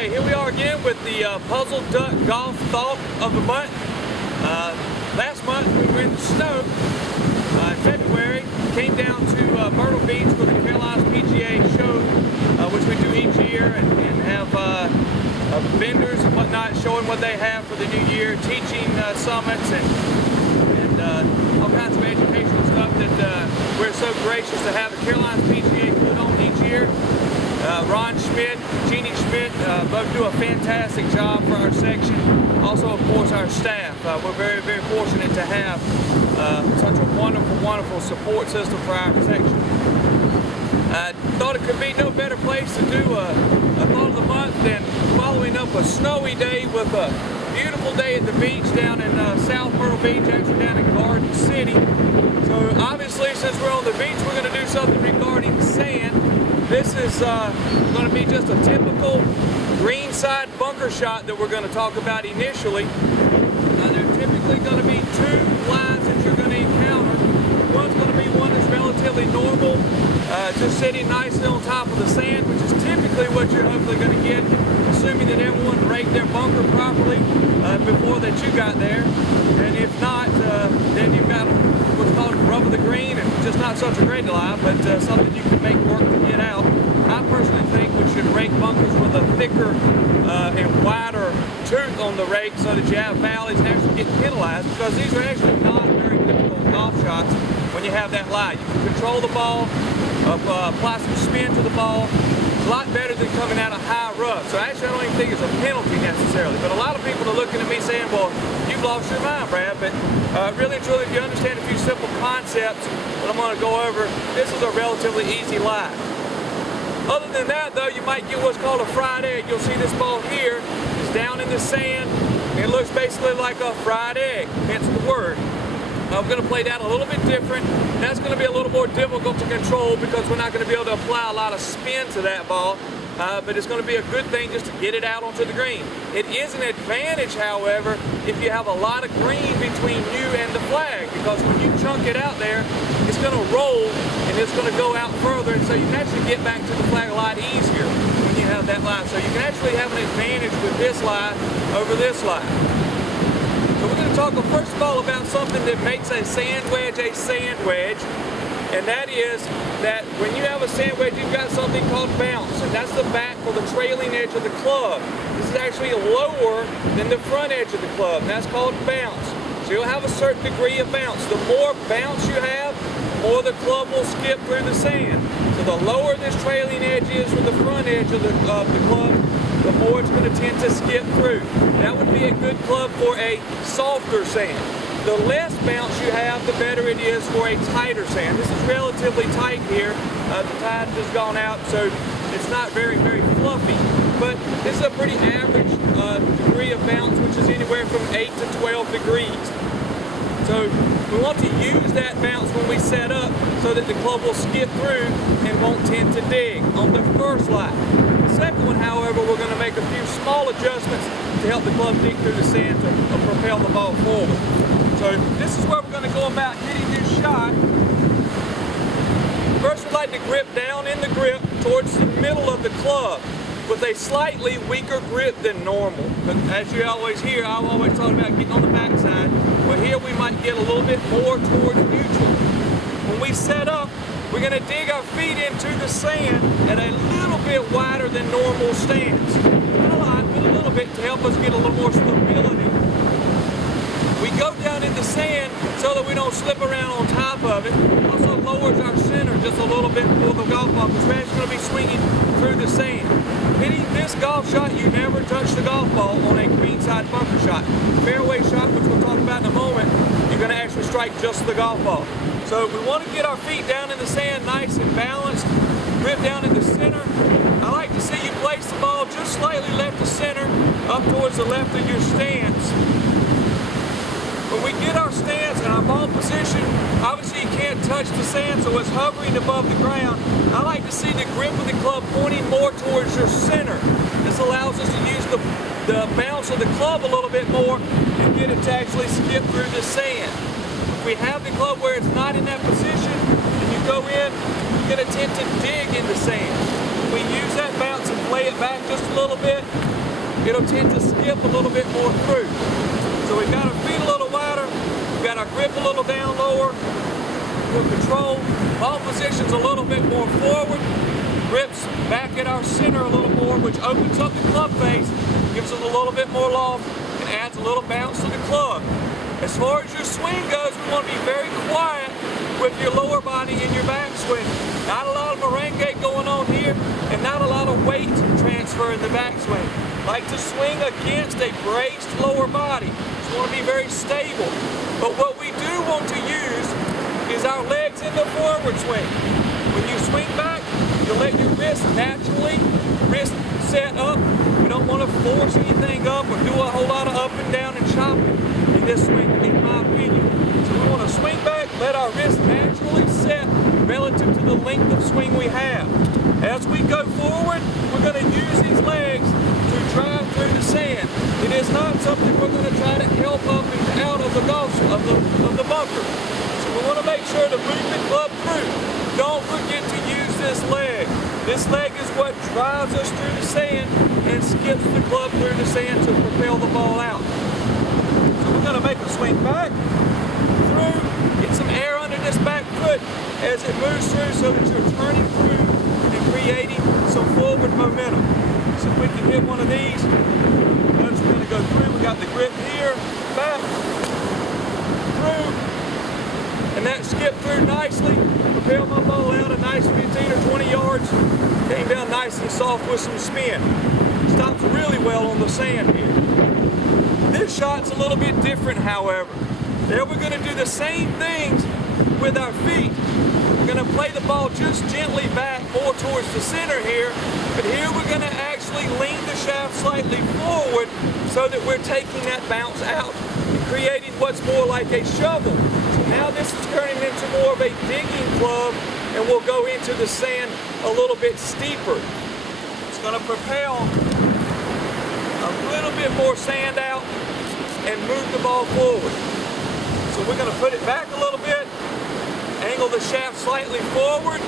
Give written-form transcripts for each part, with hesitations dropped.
Okay, here we are again with the PuzzleDuck Golf Thought of the Month. Last month we were in the snow in February. Came down to Myrtle Beach for the Carolinas PGA show, which we do each year, and have vendors and whatnot showing what they have for the new year, teaching summits and all kinds of educational stuff that we're so gracious to have the Carolinas PGA put on each year. Ron Schmidt, Jeannie Schmidt, both do a fantastic job for our section. Also, of course, our staff. We're very, very fortunate to have such a wonderful, wonderful support system for our section. I thought it could be no better place to do a Thought of the Month than following up a snowy day with a beautiful day at the beach down in South Myrtle Beach, actually down in Garden City. So obviously, since we're on the beach, we're going to do something regarding sand. This is going to be just a typical greenside bunker shot that we're going to talk about initially. There are typically going to be two lines that you're going to encounter. One's going to be one that's relatively normal, just sitting nicely on top of the sand, which is typically what you're hopefully going to get, assuming that everyone raked their bunker properly before that you got there. And if not, then you've got what's called rub of the green, and just not such a great lie, but something you can make work to get out. I personally think we should rake bunkers with a thicker and wider tooth on the rake so that you have valleys and actually get penalized, because these are actually not very difficult golf shots when you have that lie. You can control the ball, apply some spin to the ball. It's a lot better than coming out of high rough. So actually I don't even think it's a penalty necessarily, but a lot of people are looking at me saying, well, you've lost your mind, Brad. But really and truly, if you understand a few simple concepts that I'm going to go over, this is a relatively easy lie. Other than that, though, you might get what's called a fried egg. You'll see this ball here is down in the sand. It looks basically like a fried egg, hence the word. I'm going to play that a little bit different. That's going to be a little more difficult to control because we're not going to be able to apply a lot of spin to that ball. But it's going to be a good thing just to get it out onto the green. It is an advantage, however, if you have a lot of green between you and the flag, because when you chunk it out there, it's going to roll and it's going to go out further, and so you can actually get back to the flag a lot easier when you have that line. So you can actually have an advantage with this lie over this lie. So we're going to talk first of all about something that makes a sand wedge, and that is that when you have a sand wedge, you've got something called bounce, and that's the back or the trailing edge of the club. This is actually lower than the front edge of the club, and that's called bounce. So you'll have a certain degree of bounce. The more bounce you have, the more the club will skip through the sand. So the lower this trailing edge is from the front edge of the club, the more it's going to tend to skip through. That would be a good club for a softer sand. The less bounce you have, the better it is for a tighter sand. This is relatively tight here. The tide has gone out, so it's not very, very fluffy. But this is a pretty average degree of bounce, which is anywhere from 8 to 12 degrees. So we want to use that bounce when we set up so that the club will skip through and won't tend to dig on the first lie. The second one, however, we're going to make a few small adjustments to help the club dig through the sand to propel the ball forward. So this is where we're going to go about hitting this shot. First, we'd like to grip down in the grip towards the middle of the club with a slightly weaker grip than normal. But as you always hear, I've always talked about getting on the backside. Well, here we might get a little bit more towards neutral. When we set up, we're going to dig our feet into the sand at a little bit wider than normal stance. Not a lot, but a little bit to help us get a little more stability. We go down in the sand so that we don't slip around on top of it. It also lowers our center just a little bit for the golf ball, because we're actually going to be swinging through the sand. Hitting this golf shot, you never touch the golf ball on a greenside bunker shot. Fairway shot, which we'll talk about in a moment, you're going to actually strike just the golf ball. So we want to get our feet down in the sand nice and balanced, grip down in the center. I like to see you place the ball just slightly left to center, up towards the left of your stance. When we get our stance and our ball position, obviously you can't touch the sand, so it's hovering above the ground. I like to see the grip of the club pointing more towards your center. This allows us to use the bounce of the club a little bit more and get it to actually skip through the sand. If we have the club where it's not in that position and you go in, you're going to tend to dig in the sand. when we use that bounce and play it back just a little bit, it'll tend to skip a little bit more through. So we've got our feet a little wider, we've got our grip a little down lower, we'll control ball positions a little bit more forward, grips back at our center a little more, which opens up the club face, gives us a little bit more loft, and adds a little bounce to the club. As far as your swing goes, we want to be very quiet with your lower body in your backswing. Not a lot of merengue going on here, and not a lot of weight transfer in the backswing. Like to swing against a braced lower body. So we want to be very stable. But what we do want to use is our legs in the forward swing. When you swing back, you let your wrist naturally set up. We don't want to force anything up or do a whole lot of up and down and chopping in this swing, in my opinion. So we want to swing back, let our wrist naturally set relative to the length of swing we have. As we go forward, we're going to use these legs to drive through the sand. It is not something we're going to try to help up and out of the bunker. So we want to make sure to move the club through. Don't forget to use this leg. This leg is what drives us through the sand and skips the club through the sand to propel the ball out. So we're going to make a swing back, through, get some air under this back foot as it moves through so that you're turning through and creating some forward momentum. So if we can hit one of these, notice we're going to go through. We got the grip here, back, through, and that skipped through nicely. Propelled my ball out a nice 15 or 20 yards. Came down nice and soft with some spin. Stops really well on the sand here. This shot's a little bit different, however. There we're going to do the same things with our feet. We're going to play the ball just gently back more towards the center here, but here we're going to actually lean the shaft slightly forward so that we're taking that bounce out and creating what's more like a shovel. So now this is turning into more of a digging club, and we'll go into the sand a little bit steeper. It's going to propel a little bit more sand out and move the ball forward. So we're going to put it back a little bit, angle the shaft slightly forward,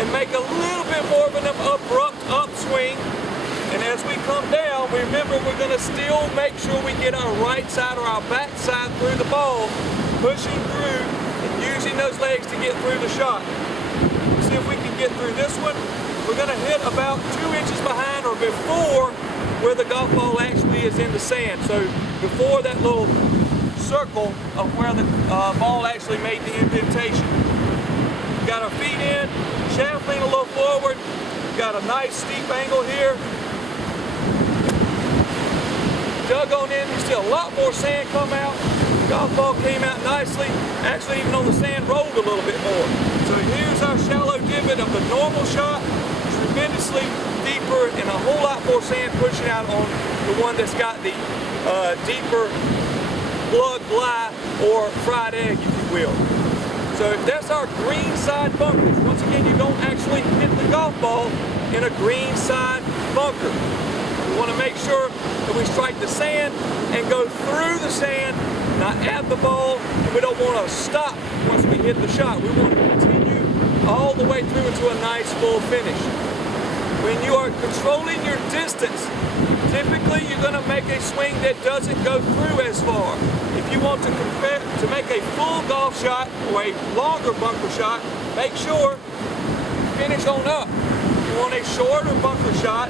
and make a little bit more of an abrupt upswing. And as we come down, remember we're going to still make sure we get our right side or our back side through the ball, pushing through and using those legs to get through the shot. See if we can get through this one. We're going to hit about 2 inches behind or before where the golf ball actually is in the sand. So before that little circle of where the ball actually made the indentation. We've got our feet in, shaft lean a little forward. We've got a nice steep angle here. Dug on in, you see a lot more sand come out. Golf ball came out nicely. Actually, even on the sand, rolled a little bit more. So here's our shallow divot of the normal shot. Tremendously deeper and a whole lot more sand pushing out on the one that's got the deeper plug lie or fried egg, if you will. So that's our greenside bunkers. Once again, you don't actually hit the golf ball in a greenside bunker. We want to make sure that we strike the sand and go through the sand, not at the ball, and we don't want to stop once we hit the shot. We want to continue all the way through into a nice full finish. When you are controlling your distance, typically you're going to make a swing that doesn't go through as far. If you want to make a full golf shot or a longer bunker shot, make sure you finish on up. If you want a shorter bunker shot,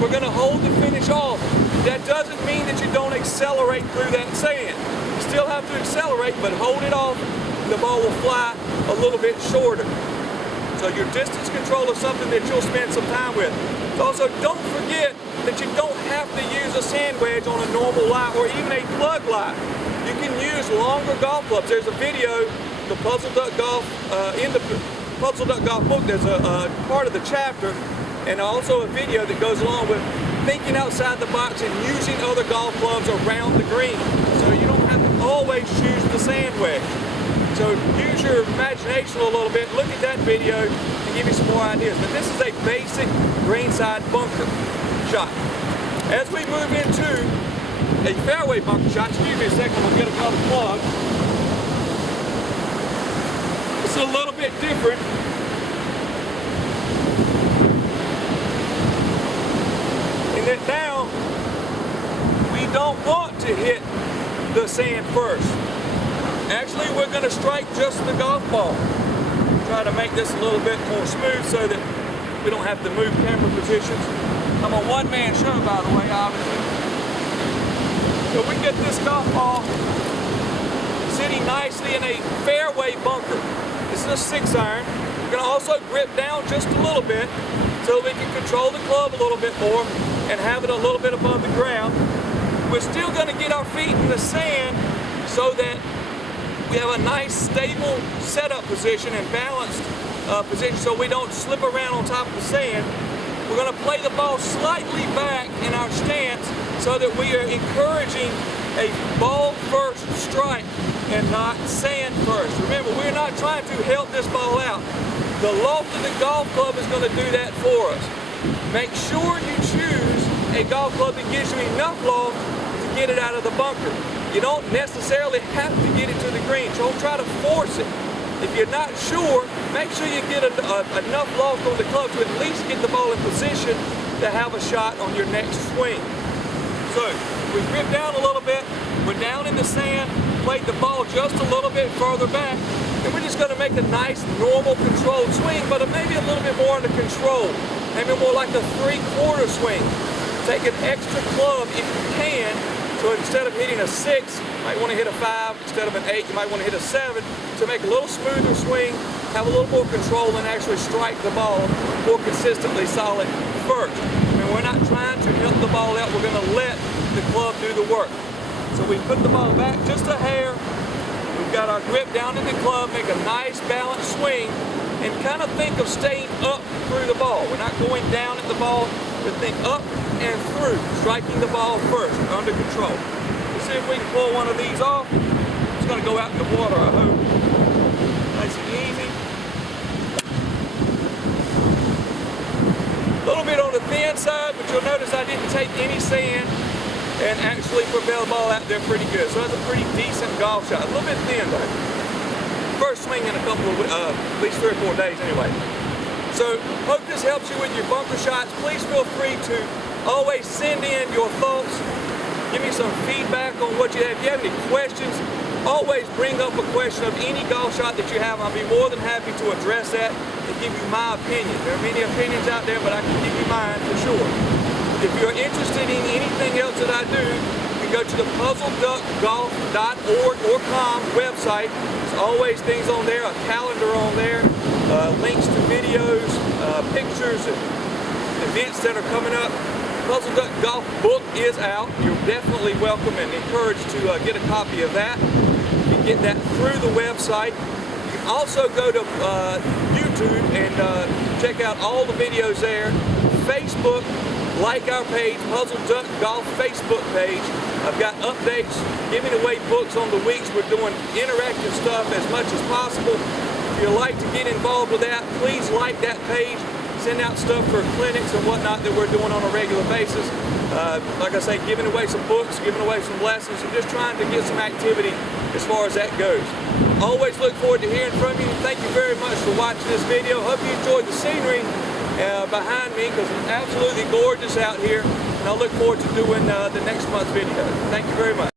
we're going to hold the finish off. That doesn't mean that you don't accelerate through that sand. You still have to accelerate, but hold it off. The ball will fly a little bit shorter. So your distance control is something that you'll spend some time with. Also, don't forget that you don't have to use a sand wedge on a normal lie or even a plug lie. You can use longer golf clubs. There's a video, the PuzzleDuck Golf, in the PuzzleDuck Golf book, there's a part of the chapter and also a video that goes along with thinking outside the box and using other golf clubs around the green. So you don't have to always choose the sand wedge. So use your imagination a little bit, look at that video to give you some more ideas. But this is a basic greenside bunker shot. As we move into a fairway bunker shot, excuse me a second, we'll get another plug. It's a little bit different. don't want to hit the sand first. Actually, we're going to strike just the golf ball. Try to make this a little bit more smooth so that we don't have to move camera positions. I'm a one-man show, by the way, obviously. So we get this golf ball sitting nicely in a fairway bunker. This is a 6-iron. We're going to also grip down just a little bit so we can control the club a little bit more and have it a little bit above the ground. We're still going to get our feet in the sand so that we have a nice stable setup position and balanced position so we don't slip around on top of the sand. We're going to play the ball slightly back in our stance so that we are encouraging a ball first strike and not sand first. Remember, we're not trying to help this ball out. The loft of the golf club is going to do that for us. Make sure you choose a golf club that gives you enough loft to get it out of the bunker. You don't necessarily have to get it to the green. Don't try to force it. If you're not sure, make sure you get enough loft on the club to at least get the ball in position to have a shot on your next swing. So, we grip down a little bit, we're down in the sand, played the ball just a little bit further back, and we're just going to make a nice, normal, controlled swing, but maybe a little bit more under control. Maybe more like a 3/4 swing. Take an extra club if you can. So instead of hitting a 6, you might want to hit a 5. Instead of an 8, you might want to hit a 7 to make a little smoother swing, have a little more control, and actually strike the ball more consistently solid first. I mean, we're not trying to help the ball out. We're going to let the club do the work. So we put the ball back just a hair. We've got our grip down in the club, make a nice balanced swing, and kind of think of staying up through the ball. We're not going down at the ball, but think up and through, striking the ball first, under control. Let's see if we can pull one of these off. It's going to go out in the water, I hope. Nice and easy. A little bit on the thin side, but you'll notice I didn't take any sand and actually propel the ball out there pretty good. So that's a pretty decent golf shot. A little bit thin though. First swing in a couple of, at least 3 or 4 days anyway. So, hope this helps you with your bunker shots. Please feel free to always send in your thoughts. Give me some feedback on what you have. If you have any questions, always bring up a question of any golf shot that you have. I'll be more than happy to address that and give you my opinion. There are many opinions out there, but I can give you mine for sure. If you're interested in anything else that I do, you can go to the PuzzleDuckGolf.org or .com website. There's always things on there, a calendar on there, links to videos, pictures, and events that are coming up. PuzzleDuck Golf book is out. You're definitely welcome and encouraged to get a copy of that. You can get that through the website. You can also go to YouTube and check out all the videos there. Facebook, like our page, PuzzleDuck Golf Facebook page. I've got updates, giving away books on the weeks. We're doing interactive stuff as much as possible. If you'd like to get involved with that, please like that page. Send out stuff for clinics and whatnot that we're doing on a regular basis. Like I say, giving away some books, giving away some lessons, and just trying to get some activity as far as that goes. Always look forward to hearing from you. Thank you very much for watching this video. Hope you enjoyed the scenery behind me, because it's absolutely gorgeous out here, and I look forward to doing the next month's video. Thank you very much.